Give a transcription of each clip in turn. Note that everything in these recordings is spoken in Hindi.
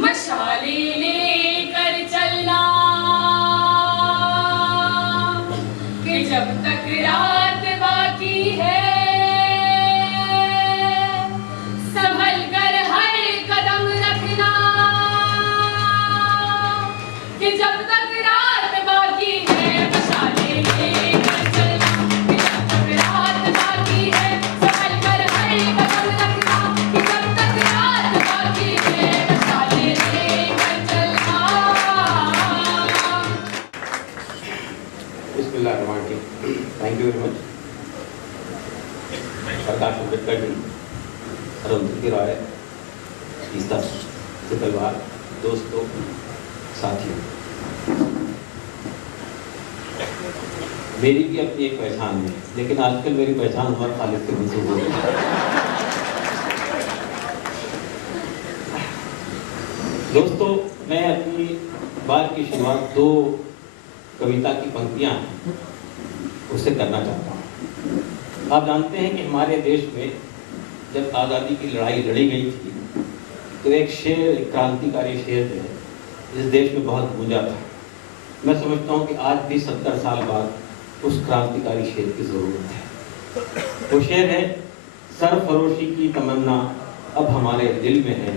मशाले लेकर चलना कि जब तक रात बाकी है, संभल कर हर कदम रखना कि जब तक रात बाकी है। मशाले लेकर चलना कि जब तक रात बाकी है, संभल कर हर कदम रखना कि जब तक रात बाकी है। मशाले लेकर चलना। Thank you very much. Prakash Ambedkar ji, Arundhati Roy, Geeta Talwar, दोस्तों, साथियों, मेरी भी अपनी एक पहचान है, लेकिन आजकल मेरी पहचान उमर खालिद से मंसूब हो गई है। दोस्तों, मैं अपनी बात की शुरुआत दो कविता की पंक्तियां हैं उससे करना चाहता हूँ। आप जानते हैं कि हमारे देश में जब आज़ादी की लड़ाई लड़ी गई थी तो एक शेर, एक क्रांतिकारी शेर जो है इस देश में बहुत गूंजा था। मैं समझता हूँ कि आज भी 70 साल बाद उस क्रांतिकारी शेर की ज़रूरत है। वो शेर है, सरफरोशी की तमन्ना अब हमारे दिल में है,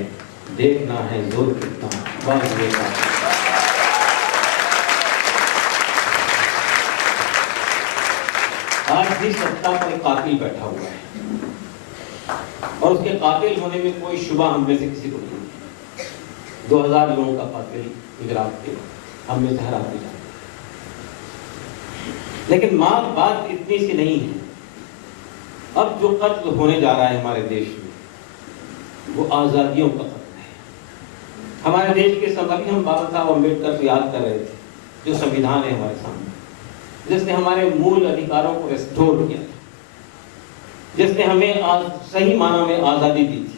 देखना है जोर कितना बाज़ का। आज भी सत्ता पर एक कातिल बैठा हुआ है और उसके कातिल होने में कोई शुबा हम में से किसी को नहीं है। 2000 लोगों का कातिल गुजरात के हम में से हर आदमी जानता है। लेकिन बात इतनी सी नहीं है। अब जो कत्ल होने जा रहा है हमारे देश में वो आजादियों का कत्ल है। हमारे देश के अभी हम बाबा साहब अम्बेडकर को याद कर रहे थे, जो संविधान है हमारे सामने, जिसने हमारे मूल अधिकारों को रेस्टोर किया था, जिसने हमें सही माना में आजादी दी थी।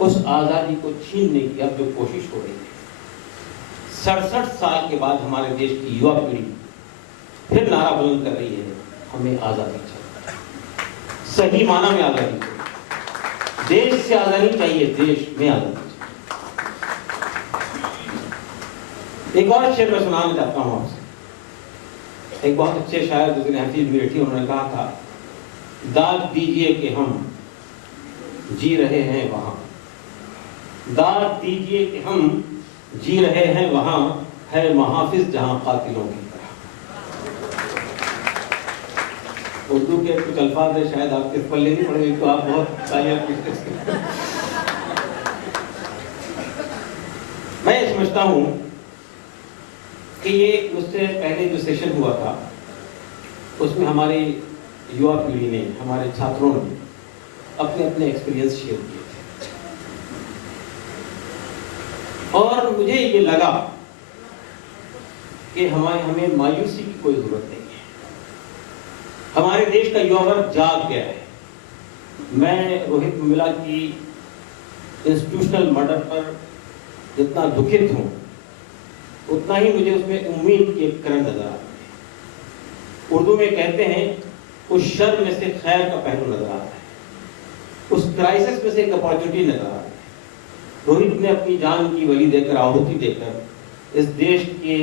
उस आजादी को छीनने की अब जो कोशिश हो रही है, 67 साल के बाद हमारे देश की युवा पीढ़ी फिर नारा बुलंद कर रही है, हमें आजादी चाहिए, सही माना में आजादी चाहिए, देश से आजादी चाहिए, देश में आजादी चाहिए। एक और शेर मैं सुनाना चाहता हूं आपसे। एक बहुत अच्छे शायर दूसरे हफीज मिर्ठी, उन्होंने कहा था, दाद दीजिए कि हम जी रहे हैं वहां, दाद दीजिए कि हम जी रहे हैं वहां, है महाफिज जहां कातिलों की तरह। उर्दू के कुछ अल्फाज है, शायद आपके पल्ले नहीं पड़े तो आप बहुत तालियां पीटते। मैं ये समझता हूं कि ये मुझसे पहले जो सेशन हुआ था उसमें हमारी युवा पीढ़ी ने, हमारे छात्रों ने अपने अपने एक्सपीरियंस शेयर किए थे और मुझे ये लगा कि हमें मायूसी की कोई जरूरत नहीं है। हमारे देश का युवा वर्ग जाग गया है। मैं रोहित मिला की इंस्टीट्यूशनल मर्डर पर जितना दुखित हूं, उतना ही मुझे उसमें उम्मीद की एक किरण नजर आती है। उर्दू में कहते हैं, उस शर में से खैर का पहलू नजर आता है, उस क्राइसिस में से एक अपॉर्चुनिटी नजर आती है। रोहित ने अपनी जान की बलि देकर, आहुति देकर इस देश के,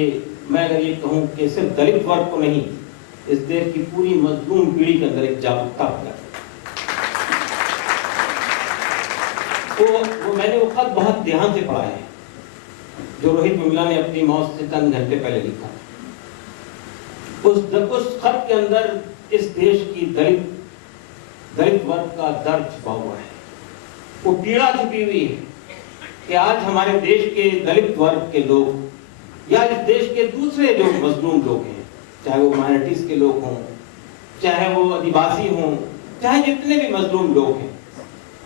मैं अगर ये कहूँ कि सिर्फ दलित वर्ग को नहीं, इस देश की पूरी मजलूम पीढ़ी के अंदर एक जागरूकता पैदा की। तो मैंने वो खत बहुत ध्यान से पढ़ा है जो रोहित मिला ने अपनी मौत से चंद घंटे पहले लिखा। उस खत के अंदर इस देश की दलित वर्ग का दर्द छुपा हुआ है, वो पीड़ा छुपी हुई है कि आज हमारे देश के दलित वर्ग के लोग या इस देश के दूसरे जो मजलूम लोग हैं, चाहे वो माइनॉरिटीज के लोग हों, चाहे वो आदिवासी हों, चाहे जितने भी मजलूम लोग हैं,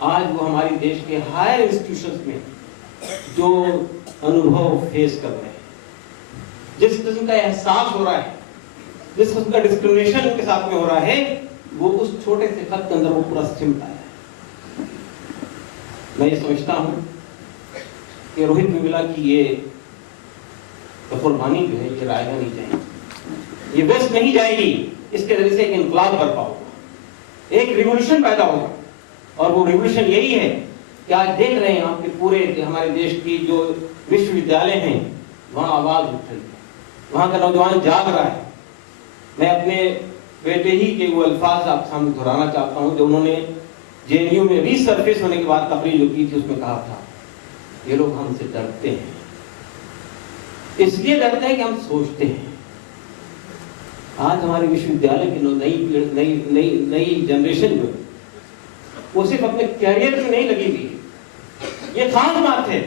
आज वो हमारे देश के हायर इंस्टीट्यूशंस में जो अनुभव फेस कर रहे हैं, जिस किस्म का एहसास हो रहा है, जिस किस्म का डिस्क्रिमिनेशन उनके साथ में हो रहा है, वो उस छोटे से खत के अंदर वो पूरा सिमटा है। मैं ये समझता हूं कि रोहित मिला की ये कुर्बानी जो है ये रायगा नहीं जाएगी, ये वेस्ट नहीं जाएगी। इसके जरिए से एक इनकलाब बर्पा होगा, एक रिवॉल्यूशन पैदा होगा और वो रिवॉल्यूशन यही है क्या आज देख रहे हैं आपके पूरे हमारे देश की जो विश्वविद्यालय हैं वहाँ आवाज उठ रही है, वहाँ का नौजवान जाग रहा है। मैं अपने बेटे ही के वो अल्फाज आप सामने दोहराना चाहता हूँ जो उन्होंने जेएनयू में रीसर्फेस होने के बाद तकरीर जो की थी उसमें कहा था, ये लोग हमसे डरते हैं, इसलिए डरते हैं कि हम सोचते हैं। आज हमारे विश्वविद्यालय की नई नई नई नई जनरेशन जो वो सिर्फ अपने कैरियर में नहीं लगी हुई, ये खास बात है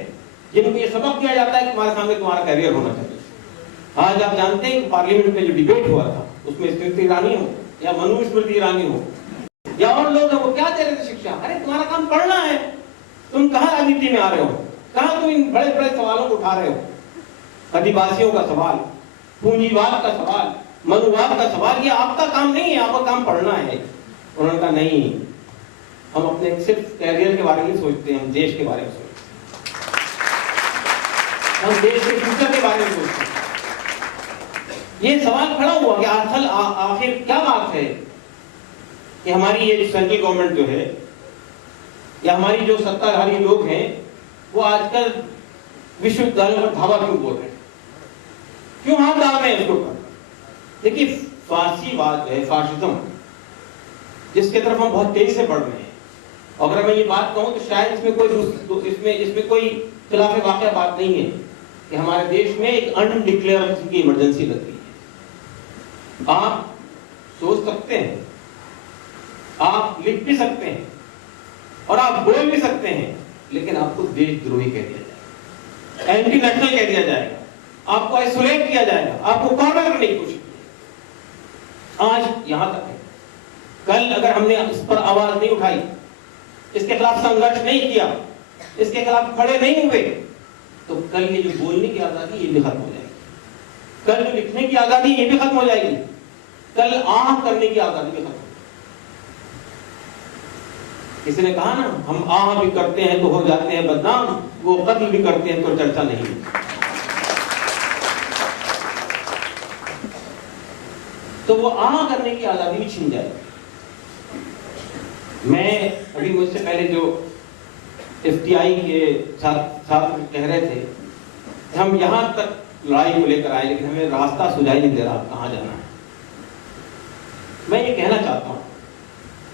जिनको ये सबक दिया जाता है कि तुम्हारे सामने तुम्हारा कैरियर होना चाहिए। आज आप जानते हैं कि पार्लियामेंट में जो डिबेट हुआ था उसमें स्मृति ईरानी हो या स्मृति ईरानी हो या और लोग वो क्या दे रहे थे शिक्षा, अरे तुम्हारा काम पढ़ना है, तुम कहाँ राजनीति में आ रहे हो, कहाँ तुम इन बड़े बड़े सवालों को उठा रहे हो, अधिवासियों का सवाल, पूंजीवाद का सवाल, मनुवाद का सवाल, ये आपका काम नहीं है, आपका काम पढ़ना है। उन्होंने कहा नहीं, हम अपने सिर्फ कैरियर के बारे में सोचते हैं, हम देश के बारे में सोचते हैं, हम देश के फ्यूचर के बारे में सोचते हैं। ये सवाल खड़ा हुआ कि आखिर क्या बात है कि हमारी ये सेंट्रल गवर्नमेंट जो है या हमारी जो सत्ताधारी लोग हैं वो आजकल विश्वविद्यालयों पर धावा क्यों बोल रहे हैं, क्यों हाथ डाल रहे हैं इसके ऊपर। देखिए फासीवाद है, फासिज्म, जिसके तरफ हम बहुत तेजी से बढ़ रहे हैं। अगर मैं ये बात कहूं तो शायद इसमें कोई खिलाफ वाक़या बात नहीं है कि हमारे देश में एक अनडिक्लेयर की इमरजेंसी लग गई है। आप सोच सकते हैं, आप लिख भी सकते हैं और आप बोल भी सकते हैं, लेकिन आपको देशद्रोही कह दिया जाएगा, एंटी नेशनल कह दिया जाएगा, आपको आइसोलेट किया जाएगा, आपको कॉर्नर करने की कोशिश की। आज यहां तक है, कल अगर हमने इस पर आवाज नहीं उठाई, इसके खिलाफ संघर्ष नहीं किया, इसके खिलाफ खड़े नहीं हुए, तो कल ये जो बोलने की आजादी ये भी खत्म हो जाएगी, कल जो लिखने की आजादी ये भी खत्म हो जाएगी, कल आह करने की आजादी भी खत्म हो जाएगी। किसी ने कहा ना, हम आह भी करते हैं तो हो जाते हैं बदनाम, वो कत्ल भी करते हैं तो चर्चा नहीं। तो वो आह करने की आजादी भी छीन जाएगी। मैं अभी मुझसे पहले जो एफटीआई के छात्र कह रहे थे, हम यहां तक लड़ाई को लेकर आए लेकिन हमें रास्ता सुझाई नहीं दे रहा कहां जाना है। मैं ये कहना चाहता हूं,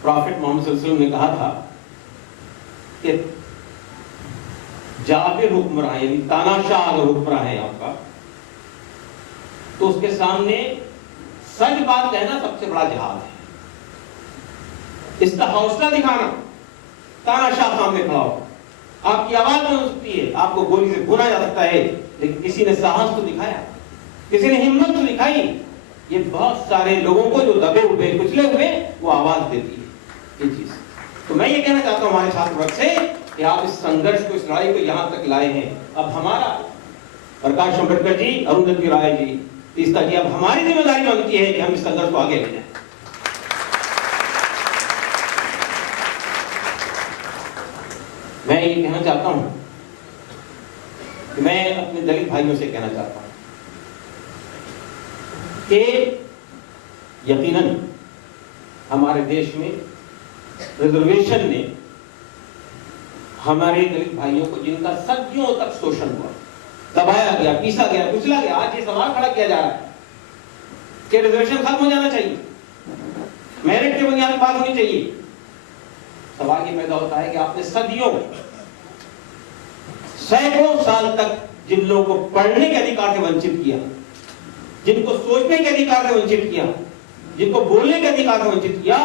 प्रॉफिट मोहम्मद सल्लल्लाहु अलैहि वसल्लम ने कहा था कि जाबिर हुक्मरां यानी तानाशाह अगर हुक्मरां है आपका, तो उसके सामने सच बात कहना सबसे बड़ा जिहाद है। इसका हौसला दिखाना, तानाशाह सामने खड़ा हो, आपकी आवाज बन सकती है, आपको गोली से भुना जा सकता है, लेकिन किसी ने साहस तो दिखाया, किसी ने हिम्मत तो दिखाई। ये बहुत सारे लोगों को जो दबे हुए कुचले हुए वो आवाज देती है ये चीज। तो मैं ये कहना चाहता हूं हमारे छात्र वर्ग से कि आप इस संघर्ष को, इस लड़ाई को यहां तक लाए हैं। अब हमारा, प्रकाश अंबेडकर जी, अरुंधति राय जी, तीस्ता जी, अब हमारी जिम्मेदारी बनती है कि हम इस संघर्ष को आगे ले जाएं। मैं ये कहना चाहता हूं कि मैं अपने दलित भाइयों से कहना चाहता हूं कि यकीनन हमारे देश में रिजर्वेशन ने हमारे दलित भाइयों को, जिनका सदियों तक शोषण हुआ, दबाया गया, पीसा गया, कुचला गया, आज ये सवाल खड़ा किया जा रहा है कि रिजर्वेशन खत्म हो जाना चाहिए, मेरिट के बुनियाद पर बात होनी चाहिए। सवाल ये पैदा होता है कि आपने सदियों, सैकड़ों साल तक जिन लोगों को पढ़ने के अधिकार से वंचित किया, जिनको सोचने के अधिकार से वंचित किया, जिनको बोलने के अधिकार से वंचित किया,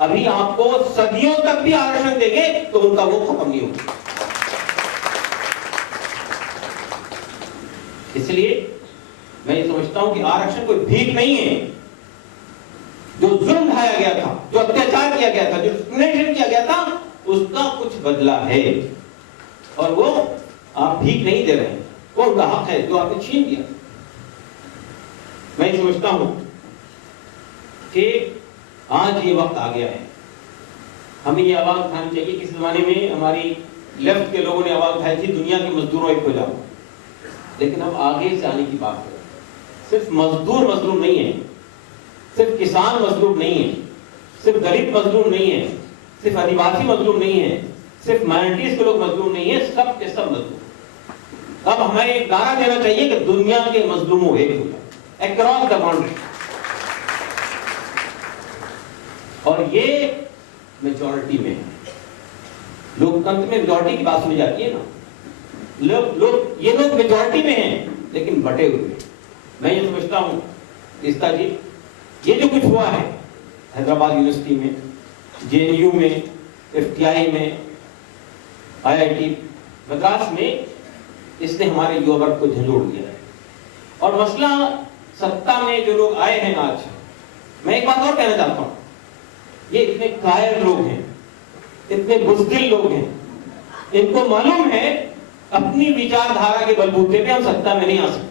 अभी आपको सदियों तक भी आरक्षण देंगे तो उनका वो खत्म नहीं होगा। इसलिए मैं ये समझता हूं कि आरक्षण कोई भीख नहीं है। जो जुल्म ढाया गया था, जो अत्याचार किया गया था, जो डिस्क्रिमिनेशन किया गया था, उसका कुछ बदला है और वो आप भीख नहीं दे रहे हैं, वो उनका हक है जो आपने छीन लिया। मैं समझता हूं कि आज ये वक्त आ गया है, हमें ये आवाज उठानी चाहिए। किस जमाने में हमारी लेफ्ट के लोगों ने आवाज उठाई थी, दुनिया के मजदूरों एक हो जाओ, लेकिन अब आगे से आने की बात है। सिर्फ मजदूर मजलूम नहीं है, सिर्फ किसान मजलूम नहीं है, सिर्फ दलित मजलूम नहीं है, सिर्फ आदिवासी मजलूम नहीं है, सिर्फ माइनॉरिटीज के लोग मजलूम नहीं है, सब के सब मजलूम। अब हमें एक नारा देना चाहिए कि दुनिया के मजलूमों एक हो जाए, अक्रॉस द बाउंड्री। और ये मेजॉरिटी में है, लोकतंत्र में मेजॉरिटी की बात सुनी जाती है ना, ये लोग मेजॉरिटी में हैं लेकिन बटे हुए हैं। मैं ये समझता हूं रिश्ता जी, ये जो कुछ हुआ है हैदराबाद यूनिवर्सिटी में, जेएनयू में, एफटीआई में, आईआईटी मद्रास में, इसने हमारे युवा वर्ग को झंझोड़ दिया है। और मसला सत्ता में जो लोग आए हैं आज, मैं एक बात और कहना चाहता हूं, ये इतने कायर लोग हैं, इतने बुज़दिल लोग हैं, इनको मालूम है अपनी विचारधारा के बलबूते पे हम सत्ता में नहीं आ सकते।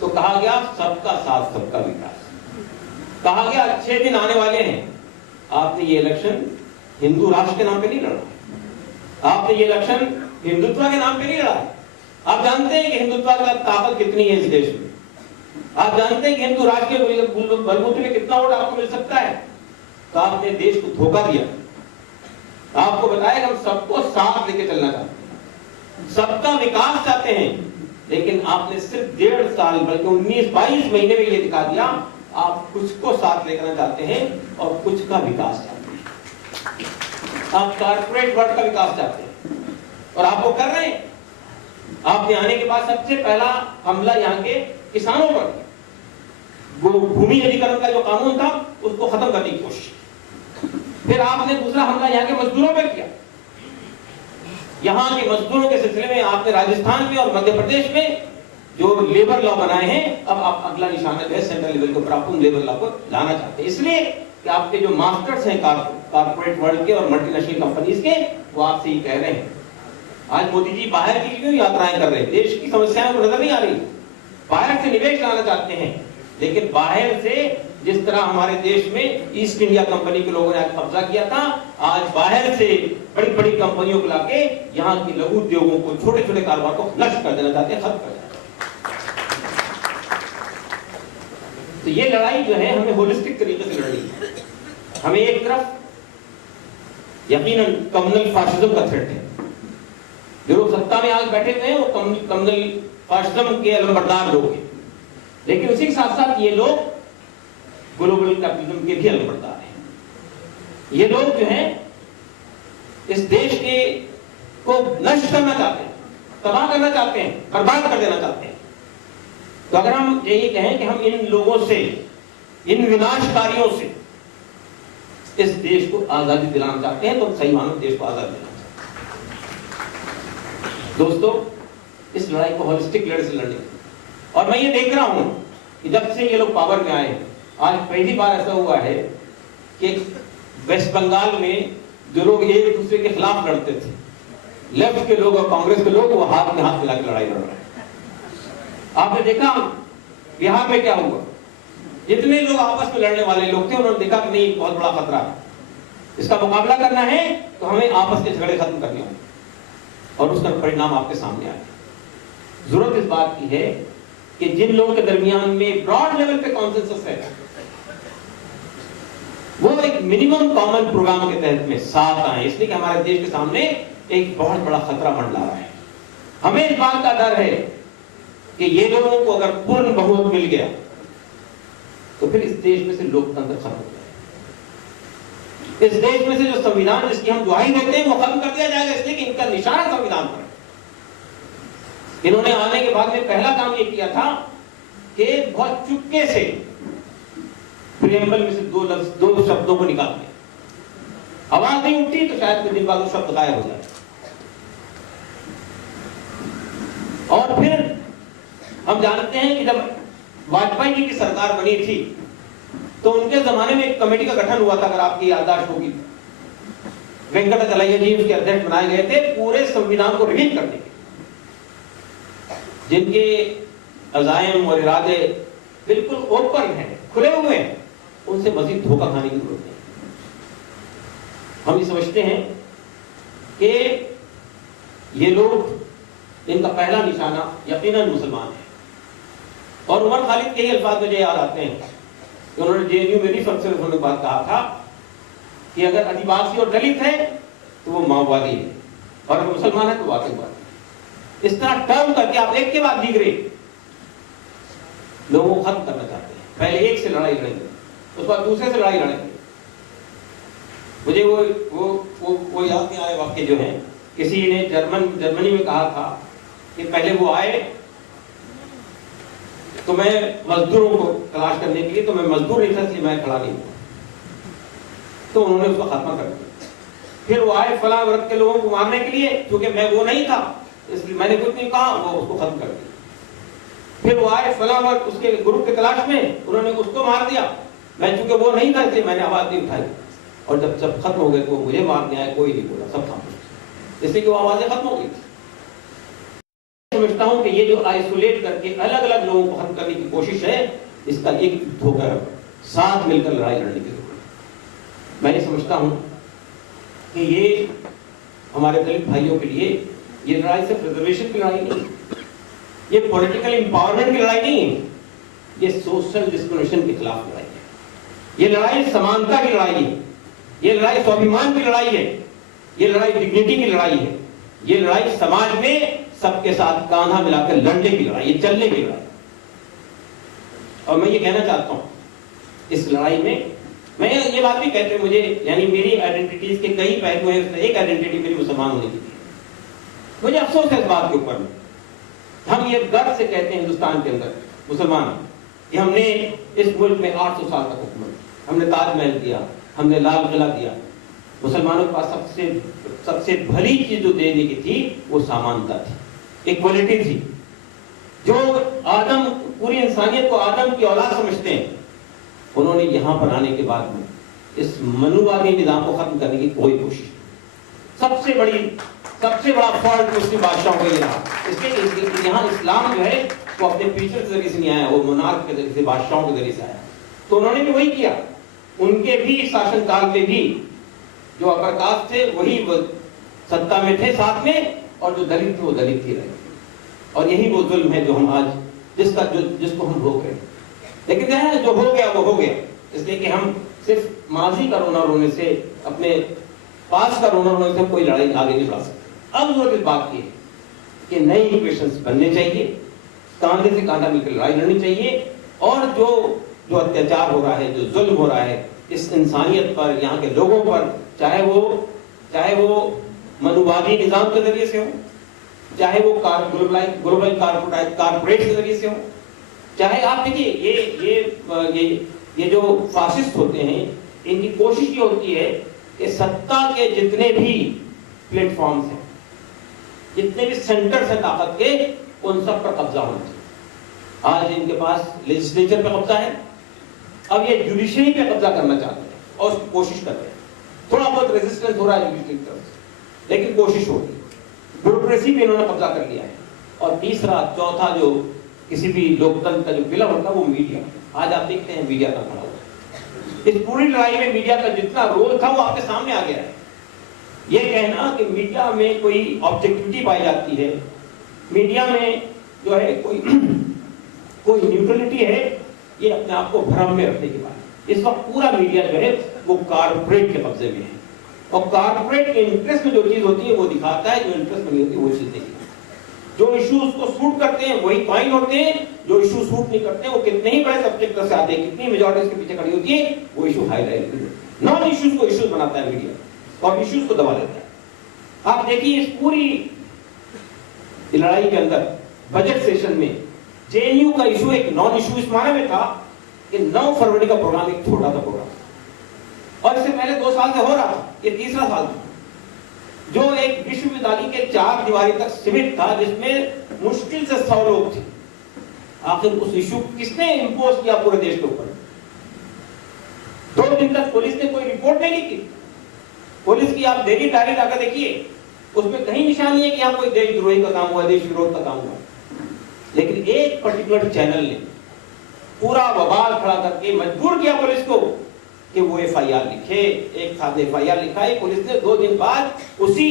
तो कहा गया सबका साथ सबका विकास, कहा गया अच्छे दिन आने वाले हैं। आपने ये इलेक्शन हिंदू राष्ट्र के नाम पे नहीं लड़ा, आपने ये इलेक्शन हिंदुत्व के नाम पे नहीं लड़ा। आप जानते हैं कि हिंदुत्व की ताकत कितनी है इस देश में, आप जानते हैं कि हिंदू राष्ट्र के बलबूते में कितना वोट आपको मिल सकता है। तो आपने देश को धोखा दिया, आपको बताया कि हम सबको साथ लेके चलना चाहते हैं, सबका विकास चाहते हैं, लेकिन आपने सिर्फ 1.5 साल बल्कि 19-22 महीने में ये दिखा दिया आप कुछ को साथ लेकर चाहते हैं और कुछ का विकास चाहते हैं। आप कारपोरेट वर्ल्ड का विकास चाहते हैं और आप वो कर रहे हैं। आपने आने के बाद सबसे पहला हमला यहाँ के किसानों पर, वो भूमि अधिग्रहण का जो कानून था उसको खत्म करने की कोशिश। फिर आपने दूसरा हमला यहाँ के मजदूरों पर किया। यहाँ के मजदूरों के सिलसिले में आपने राजस्थान में और मध्य प्रदेश में जो लेबर लॉ बनाए हैं, अब आप अगला निशाना जो है सेंट्रल लेवल के ऊपर आप उन लेबर लॉ को लाना चाहते हैं। इसलिए कि आपके जो मास्टर्स हैं कारपोरेट वर्ल्ड के और मल्टीनेशनल कंपनीज के, वो आपसे ही कह रहे हैं। आज मोदी जी बाहर की क्यों यात्राएं कर रहे हैं, देश की समस्याएं को नजर नहीं आ रही, बाहर से निवेश लाना चाहते हैं, लेकिन बाहर से जिस तरह हमारे देश में ईस्ट इंडिया कंपनी के लोगों ने कब्जा किया था, आज बाहर से बड़ी बड़ी कंपनियों को लाके यहाँ के लघु उद्योगों को, छोटे छोटे कारोबार को नष्ट कर देना चाहते हैं, खत्म कर देना। तो ये लड़ाई जो है हमें होलिस्टिक तरीके से लड़नी है। हमें एक तरफ यकीनन कम्युनल फासिज्म का थ्रेट है, जो लोग सत्ता में आज बैठे हुए हैं वो कम्युनल फासिज्म के अलंबरदार लोग हैं, लेकिन उसी के साथ साथ ये लोग ग्लोबल कैपिटलिज्म के भी अलंबरदार हैं। ये लोग जो हैं इस देश के को नष्ट करना चाहते हैं, तबाह करना चाहते हैं, बर्बाद कर देना चाहते हैं। तो अगर हम यही कहें कि हम इन लोगों से, इन विनाशकारियों से इस देश को आजादी दिलाना चाहते हैं, तो सही मानो देश को आजादी दिलाना चाहते हैं। दोस्तों, इस लड़ाई को होलिस्टिक लड़ाई से लड़ने, और मैं ये देख रहा हूं कि जब से ये लोग पावर में आए, आज पहली बार ऐसा हुआ है कि वेस्ट बंगाल में जो लोग एक दूसरे के खिलाफ लड़ते थे, लेफ्ट के लोग और कांग्रेस के लोग, वो हाथ में हाथ मिला के लड़ाई लड़ रहे हैं। आपने देखा बिहार में क्या हुआ, जितने लोग आपस में लड़ने वाले लोग थे उन्होंने देखा कि नहीं बहुत बड़ा खतरा है, इसका मुकाबला करना है तो हमें आपस के झगड़े खत्म करने होंगे, और उसका परिणाम आपके सामने आया। जरूरत इस बात की है कि जिन लोगों के दरमियान में ब्रॉड लेवल पे कॉन्सेंसस है, वो एक मिनिमम कॉमन प्रोग्राम के तहत में साथ आए, इसलिए कि हमारे देश के सामने एक बहुत बड़ा खतरा मंडरा रहा है। हमें इस बात का डर है कि ये लोगों को अगर पूर्ण बहुमत मिल गया तो फिर इस देश में से लोकतंत्र खत्म हो जाएगा। इस देश में से जो संविधान जिसकी हम दुहाई देते हैं वो खत्म कर दिया जाएगा, इसलिए कि इनका निशाना संविधान पर है। इन्होंने आने के बाद में पहला काम ये किया था कि बहुत चुपके से प्रियम्बल में से दो शब्दों को निकाल दिया। आवाज नहीं उठती तो शायद कुछ दिन बाद वो शब्द गायब हो जाए। और फिर हम जानते हैं कि जब वाजपेयी जी की सरकार बनी थी तो उनके जमाने में एक कमेटी का गठन हुआ था, अगर आपकी याददाश्त होगी, वेंकटाचलैया जी उसके अध्यक्ष बनाए गए थे पूरे संविधान को रिवील करने के, जिनके अज़ाइम और इरादे बिल्कुल ओपन हैं, खुले हुए हैं, उनसे मजीद धोखा खाने की जरूरत नहीं। हम ये समझते हैं कि ये लोग, इनका पहला निशाना यकीनन मुसलमान है। और उमर खालिद के ही अल्फाज मुझे याद आते हैं कि उन्होंने जेएनयू में रिफर्क से उन्होंने बात कहा था कि अगर आदिवासी और दलित है तो वो माओवादी है, और अगर मुसलमान है तो वो आतंकवादी। इस तरह टर्म करके आप एक के बाद दीगरे लोगों को खत्म करना चाहते हैं। पहले एक से लड़ाई लड़ेंगे, उसके बाद दूसरे से लड़ाई लड़ेंगे। मुझे वो याद नहीं आए वाक्य जो है, किसी ने जर्मनी में कहा था कि पहले वो आए तो मैं मजदूरों को तलाश करने के लिए, तो मैं मजदूर नहीं था इसलिए मैं खड़ा नहीं हुआ, तो उन्होंने उसको खत्म कर दिया। फिर वो आए फलां वर्ग के लोगों को मारने के लिए, क्योंकि मैं वो नहीं था इसलिए मैंने कुछ नहीं कहा, वो उसको खत्म कर दिया। फिर वो आए फलां वर्ग उसके ग्रुप की तलाश में, उन्होंने उसको मार दिया, मैं चूंकि वो नहीं था इसलिए मैंने आवाज नहीं उठाई, और जब सब खत्म हो गए तो मुझे मारने आए, कोई नहीं बोला, सब खामोश, इसलिए कि वो आवाजें खत्म हो गई। समझता हूं कि ये जो आइसोलेट करके अलग अलग लोगों को खत्म करने की कोशिश है, इसका एक होकर साथ मिलकर लड़ाई लड़ने की जरूरत है। मैं ये समझता हूं कि ये हमारे दलित भाइयों के लिए ये लड़ाई सिर्फ रिजर्वेशन की लड़ाई नहीं, ये पॉलिटिकल एम्पावरमेंट की लड़ाई नहीं है, ये सोशल डिस्क्रिमिनेशन के खिलाफ लड़ाई है, ये लड़ाई समानता की लड़ाई है, ये लड़ाई स्वाभिमान की लड़ाई है, ये लड़ाई डिग्निटी की लड़ाई है, ये लड़ाई समाज में सबके साथ कांधा मिलाकर लड़ने की लड़ाई, ये चलने की लड़ाई। और मैं ये कहना चाहता हूं इस लड़ाई में, मैं ये बात भी कहते हैं मुझे, यानी मेरी आइडेंटिटीज के कई पहलू हैं, उसमें एक आइडेंटिटी मेरी मुसलमान होने की थी। मुझे अफसोस है इस बात के ऊपर में, हम ये गर्व से कहते हैं हिंदुस्तान के अंदर मुसलमान कि हमने इस मुल्क में 800 साल तक हुकूमत, हमने ताजमहल दिया, हमने लाल किला दिया। मुसलमानों के पास सबसे भली चीज जो देने की थी वो समानता थी, इक्वलिटी थी। जो आदम, पूरी इंसानियत को आदम की औलाद समझते हैं, उन्होंने यहां पर आने के बाद में इस मनुवादी निजाम को खत्म करने की कोई कोशिश, सबसे बड़ा फॉल्ट मुस्लिम बादशाहों को ये रहा। इसलिए यहाँ इस्लाम जो है वो अपने पीछे के जरिए से नहीं आया, वो मोनार्क के जरिए से, बादशाहों के जरिए से आया। तो उन्होंने भी वही किया, उनके भी शासनकाल में भी जो अपर कास्ट थे वही सत्ता में थे साथ में, और जो दलित थे वो दलित ही रहे। और यही वो जुल्म है जो हम आज जिसको हम भोग रहे हैं। लेकिन क्या है, जो हो गया वो हो गया, इसलिए कि हम सिर्फ माजी का रोना रोने से, अपने पास का रोना रोने से कोई लड़ाई आगे नहीं बढ़ा सकते। अब जरूरत इस बात की है कि नए इक्वेशंस बनने चाहिए, कांधे से कांधा मिलकर लड़ाई लड़नी चाहिए, और जो अत्याचार हो रहा है, जो जुल्म हो रहा है इस इंसानियत पर, यहाँ के लोगों पर, चाहे वो मनुवादी निजाम के जरिए से हो, चाहे वो ग्लोबल कारपोरेट के जरिए से हो, चाहे आप देखिए ये जो फासिस्ट होते हैं, इनकी कोशिश ये होती है कि सत्ता के जितने भी प्लेटफॉर्म्स हैं, जितने भी सेंटर्स हैं ताकत के, उन सब पर कब्जा होना चाहिए। आज इनके पास लेजिस्लेचर पे कब्जा है, अब ये जुडिशरी पे कब्जा करना चाहते हैं और उसकी कोशिश कर रहे हैं। थोड़ा बहुत रेजिस्टेंस हो रहा है जुडिशरी की तरफ से, लेकिन कोशिश होगी। ब्यूरोक्रेसी पे इन्होंने कब्जा कर लिया है। और तीसरा चौथा जो किसी भी लोकतंत्र का जो पिलर होता है वो मीडिया। आज आप देखते हैं मीडिया का खड़ा हुआ है। इस पूरी लड़ाई में मीडिया का जितना रोल था वो आपके सामने आ गया है। ये कहना कि मीडिया में कोई ऑब्जेक्टिविटी पाई जाती है, मीडिया में जो है कोई न्यूट्रलिटी है, ये अपने आप को भ्रम में रखने की बात है। इस वक्त पूरा मीडिया जो है वो कारपोरेट के कब्जे में है, और कारपोरेट के इंटरेस्ट में जो चीज होती है वो दिखाता है, जो इंटरेस्ट में नहीं होती वो चीज नहीं। जो इश्यूज को सूट करते हैं वही क्वाइन होते हैं, जो इशू सूट नहीं करते हैं वो कितने ही बड़े सब्जेक्ट से आते हैं, कितनी मेजॉरिटी के पीछे खड़ी होती है, वो इशू हाईलाइट नॉन इश्यूज को इश्यूज बनाता है मीडिया, और इश्यूज को दबा देता है। आप देखिए इस पूरी लड़ाई के अंदर बजट सेशन में जेएनयू का इशू एक नॉन इशू इस माने में था कि 9 फरवरी का प्रोग्राम एक छोटा सा प्रोग्राम, और इससे पहले 2 साल से हो रहा था, ये तीसरा साल था। जो एक विश्वविद्यालय के 4 दीवारी तक सीमित था, जिसमें मुश्किल से 100 लोग थे। आखिर उस इशू किसने इंपोज किया पूरे देश के ऊपर? 2 दिन तक पुलिस ने कोई रिपोर्ट नहीं की। पुलिस की आप डेली डायरी लाकर देखिए, उसमें कहीं निशान नहीं है कि यहाँ कोई देशद्रोही का काम हुआ, देश विरोध का काम हुआ। लेकिन एक पर्टिकुलर चैनल ने पूरा बवाल खड़ा करके मजबूर किया पुलिस को कि वो एफआईआर लिखे। एक साथ एफआईआर लिखा है पुलिस ने, 2 दिन बाद उसी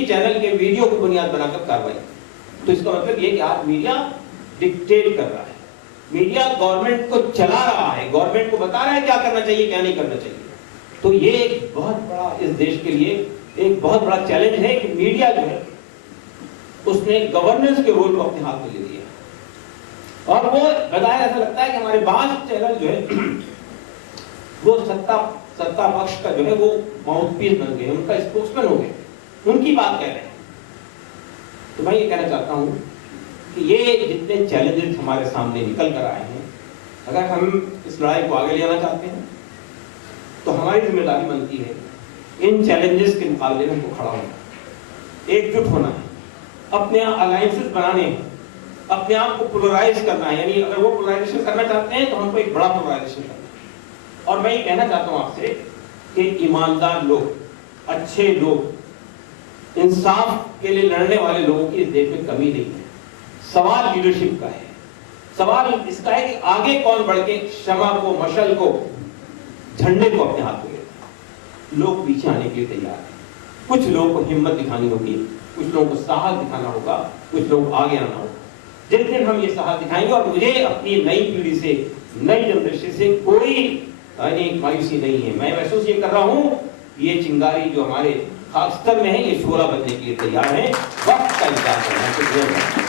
चैनल के वीडियो को बुनियाद बनाकर कार्रवाई। तो इसका मतलब ये कि आज मीडिया डिक्टेट कर रहा है, मीडिया गवर्नमेंट को चला रहा है, गवर्नमेंट को बता रहा है क्या करना चाहिए क्या नहीं करना चाहिए। तो ये एक बहुत बड़ा इस देश के लिए एक बहुत बड़ा चैलेंज है कि मीडिया जो है उसने गवर्नेंस के रोल को अपने हाथ में ले लिया और वो बताया, ऐसा लगता है कि हमारे 5 चैनल जो है वो सत्ता पक्ष का जो है वो माउथपीस बन गए, उनका स्पोक्समैन हो गए, उनकी बात कह रहे हैं। तो मैं ये कहना चाहता हूं कि ये जितने चैलेंजेस हमारे सामने निकल कर आए हैं, अगर हम इस लड़ाई को आगे ले जाना चाहते हैं तो हमारी जिम्मेदारी बनती है इन चैलेंजेस के मुकाबले में हमको खड़ा होना, एकजुट होना है, अपने अलायंसेस बनाने हैं, अपने आप को पोलराइज करना है। यानी अगर वो पोलराइजेशन करना चाहते हैं तो हमको एक बड़ा पोलराइजेशन करना है। और मैं ये कहना चाहता हूं आपसे कि ईमानदार लोग, अच्छे लोग, इंसाफ के लिए लड़ने वाले लोगों की इस देश में कमी नहीं है। सवाल लीडरशिप का है, सवाल इसका है कि आगे कौन बढ़ के क्षमा को, मशल को, झंडे को अपने हाथ में लेता है। लोग पीछे आने के लिए तैयार हैं। कुछ लोगों को हिम्मत दिखानी होगी, कुछ लोगों को साहस दिखाना होगा, कुछ लोग आगे आना होगा। जिस दिन हम ये साहस दिखाएंगे, और मुझे अपनी नई पीढ़ी से, नई जनरेशन से कोई मायूसी नहीं है। मैं महसूस ये कर रहा हूं, ये चिंगारी जो हमारे खाक स्तर में है, ये शोला बनने के लिए तैयार है। वक्त का इंतजार करना है।